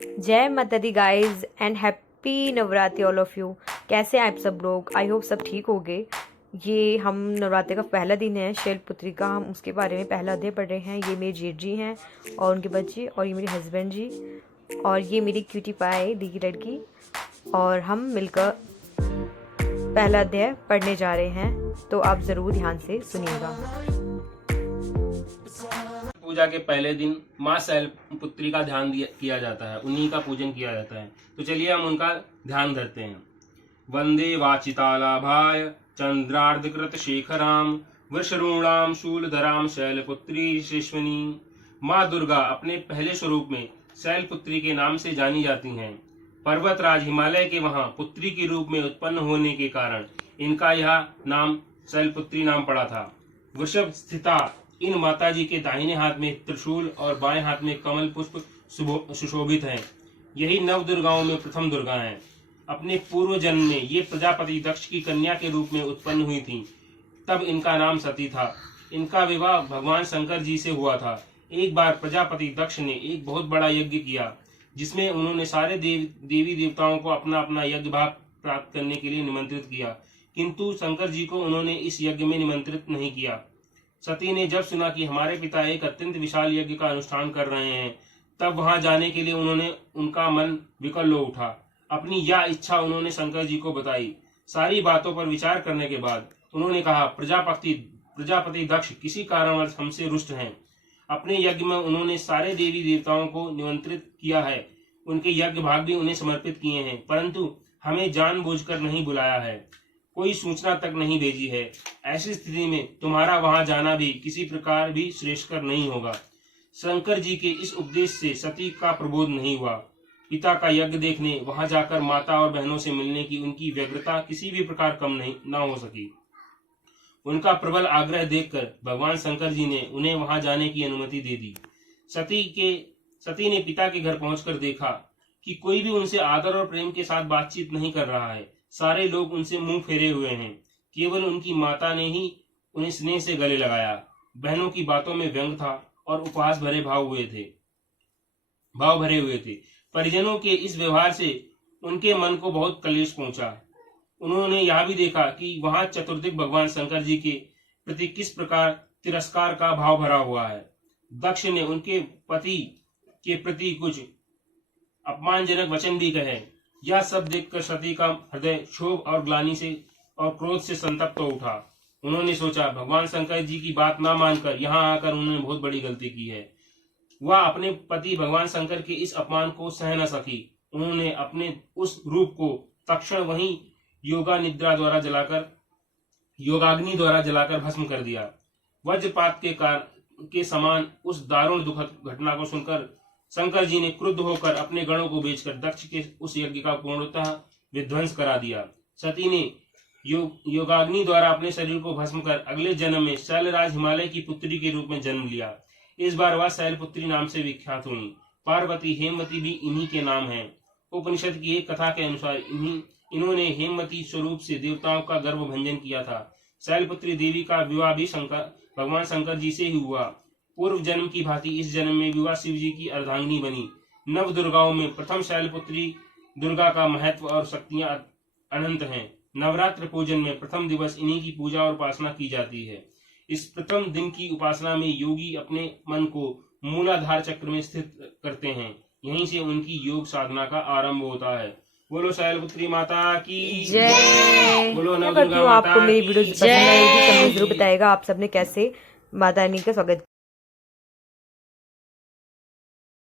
जय माता दी guys and happy Navratri all of you. कैसे हैं आप सब लोग? आई होप सब ठीक होंगे। ये हम नवरात्रि का पहला दिन है, शैलपुत्री का। हम उसके बारे में पहला अध्याय पढ़ रहे हैं। ये मेरे जेठ जी हैं और उनके बच्चे, और ये मेरे हस्बैंड जी, और ये मेरी क्यूटी पाई दी की लड़की, और हम मिलकर पहला अध्याय पढ़ने जा रहे हैं। तो आप ज़रूर ध्यान से सुनिएगा। पूजा के पहले दिन माँ शैलपुत्री का ध्यान किया जाता है, उन्हीं का पूजन किया जाता है। तो चलिए हम उनका ध्यान करते हैं। वंदे वाचितालाभाय चंद्रार्धकृत शेखराम वृषरूणाम शूलधराम शैलपुत्री यशस्विनी। माँ दुर्गा अपने पहले स्वरूप में शैलपुत्री के नाम से जानी जाती हैं। पर्वतराज हिमालय के वहां पुत्री के रूप में उत्पन्न होने के कारण इनका यह नाम शैलपुत्री नाम पड़ा था। वृषभ स्थिता इन माताजी के दाहिने हाथ में त्रिशूल और बाएं हाथ में कमल पुष्प सुशोभित हैं। यही नव दुर्गाओं में प्रथम दुर्गा हैं। अपने पूर्व जन्म में ये प्रजापति दक्ष की कन्या के रूप में उत्पन्न हुई थीं। तब इनका नाम सती था। इनका विवाह भगवान शंकर जी से हुआ था। एक बार प्रजापति दक्ष ने एक बहुत बड़ा यज्ञ किया, जिसमें उन्होंने सारे देवी देवताओं को अपना अपना यज्ञ भाग प्राप्त करने के लिए निमंत्रित किया, किंतु शंकर जी को उन्होंने इस यज्ञ में निमंत्रित नहीं किया। सती ने जब सुना कि हमारे पिता एक अत्यंत विशाल यज्ञ का अनुष्ठान कर रहे हैं, तब वहां जाने के लिए उनका मन विकल हो उठा। अपनी यह इच्छा उन्होंने शंकर जी को बताई। सारी बातों पर विचार करने के बाद उन्होंने कहा, प्रजापति दक्ष किसी कारणवश हमसे रुष्ट हैं। अपने यज्ञ में उन्होंने सारे देवी देवताओं को निमंत्रित किया है, उनके यज्ञ भाग भी उन्हें समर्पित किए हैं, परंतु हमें जानबूझकर नहीं बुलाया है, कोई सूचना तक नहीं भेजी है। ऐसी स्थिति में तुम्हारा वहां जाना भी किसी प्रकार भी श्रेष्ठकर नहीं होगा। शंकर जी के इस उपदेश से सती का प्रबोध नहीं हुआ। पिता का यज्ञ देखने वहां जाकर माता और बहनों से मिलने की उनकी व्यग्रता किसी भी प्रकार कम न हो सकी। उनका प्रबल आग्रह देखकर भगवान शंकर जी ने उन्हें वहां जाने की अनुमति दे दी। सती ने पिता के घर पहुंचकर देखा कि कोई भी उनसे आदर और प्रेम के साथ बातचीत नहीं कर रहा है। सारे लोग उनसे मुंह फेरे हुए हैं। केवल उनकी माता ने ही उन्हें स्नेह से गले लगाया। बहनों की बातों में व्यंग था और उपहास भरे भाव भरे हुए थे। परिजनों के इस व्यवहार से उनके मन को बहुत क्लेश पहुंचा। उन्होंने यह भी देखा कि वहां चतुर्दिक भगवान शंकर जी के प्रति किस प्रकार तिरस्कार का भाव भरा हुआ है। दक्ष ने उनके पति के प्रति कुछ अपमानजनक वचन भी कहे। यह सब देखकर सती का हृदय क्षोभ और ग्लानि से और क्रोध से संतप्त हो उठा। उन्होंने सोचा, भगवान शंकर जी की बात ना मानकर यहाँ आकर उन्होंने बहुत बड़ी गलती की है। वह अपने पति भगवान शंकर के इस अपमान को सह न सकी। उन्होंने अपने उस रूप को तत्क्षण वहीं योगाग्नि द्वारा जलाकर भस्म कर दिया। वज्रपात के समान उस दारुण दुखद घटना को सुनकर शंकर जी ने क्रुद्ध होकर अपने गणों को भेजकर दक्ष के उस यज्ञ का पूर्णतः विध्वंस करा दिया। सती ने योगाग्नि द्वारा अपने शरीर को भस्म कर अगले जन्म में शैलराज हिमालय की पुत्री के रूप में जन्म लिया। इस बार वह शैलपुत्री नाम से विख्यात हुई। पार्वती हेमवती भी इन्हीं के नाम हैं। उपनिषद की एक कथा के अनुसार इन्होंने हेमवती स्वरूप से देवताओं का गर्भ भंजन किया था। शैलपुत्री देवी का विवाह भी भगवान शंकर जी से ही हुआ। पूर्व जन्म की भांति इस जन्म में विवाह शिव जी की अर्धांगिनी बनी। नव दुर्गाओं में प्रथम शैलपुत्री दुर्गा का महत्व और शक्तियां अनंत हैं। नवरात्र पूजन में प्रथम दिवस इन्हीं की पूजा और उपासना की जाती है। इस प्रथम दिन की उपासना में योगी अपने मन को मूलाधार चक्र में स्थित करते हैं। यहीं से उनकी योग साधना का आरंभ होता है। बोलो शैलपुत्री माता की जय। बोलो नव दुर्गा माता आपको मेरी वीडियो की पसंद आएगी, कमेंट जरूर बताएगा आप सबने कैसे माता रानी का स्वागत